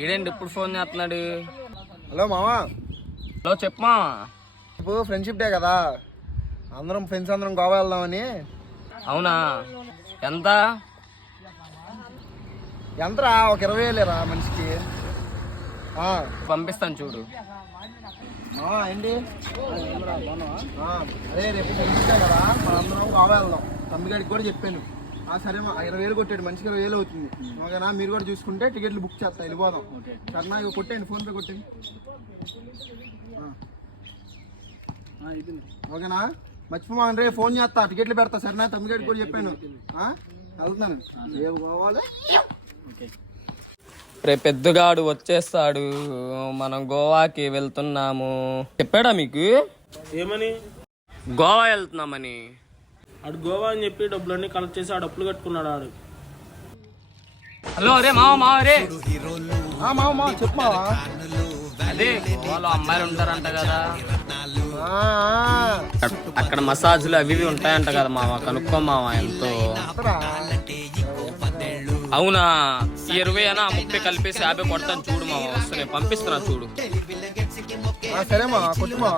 ఈడేంటి ఇప్పుడు ఫోన్ చేస్తున్నాడు? హలో మామా. హలో చెప్పమా. ఇప్పుడు ఫ్రెండ్షిప్ డే కదా, అందరం ఫ్రెండ్స్ అందరం గోవా వెళ్దామని. అవునా, ఎంత? ఎంతరా? ఒక 20,000 మనిషికి. పంపిస్తాను చూడు. ఏంటి అదే రేపు ఫ్రెండ్షిప్ డే కదా, మనందరం గోవా వెళ్దాం. తమ్మిగాడికి కూడా చెప్పాను. సరే మా 20,000 కొట్టాడు, మనిషికి 20,000 అవుతుంది. ఓకేనా? మీరు కూడా చూసుకుంటే టికెట్లు బుక్ చేస్తా, వెళ్ళిపోదాం. సరేనా? ఇక కొట్టండి, ఫోన్పే కొట్టండి. ఓకేనా? మర్చిపోమాను, రే ఫోన్ చేస్తా, టికెట్లు పెడతా. సరేనా? తమ్మిగాడికి కూడా చెప్పాను. వెళ్తున్నాను. రేపు పోవాలి. రేపు పెద్దగాడు వచ్చేస్తాడు, మనం గోవాకి వెళ్తున్నాము. చెప్పాడా మీకు? ఏమని? గోవా వెళ్తున్నామని. ఆడు గోవా అని చెప్పి డబ్బులన్నీ కలెక్ట్ చేసి ఆ డబ్బులు కట్టుకున్నాడు ఆడు. హలో రే మావ రే. మామ చెప్పమావా? అదే గోవాలో అమ్మాయిలు ఉంటారంట కదా, అక్కడ మసాజ్లు అవి ఇవి ఉంటాయంట కదా మామ, కనుక్కో మామ ఎంతో. అవునా? 20 అనా 30 కలిపేసి 50 కొడతాను చూడు మామ. వస్తున్నాయి, పంపిస్తున్నా చూడు. సరే మా కొట్టు మా.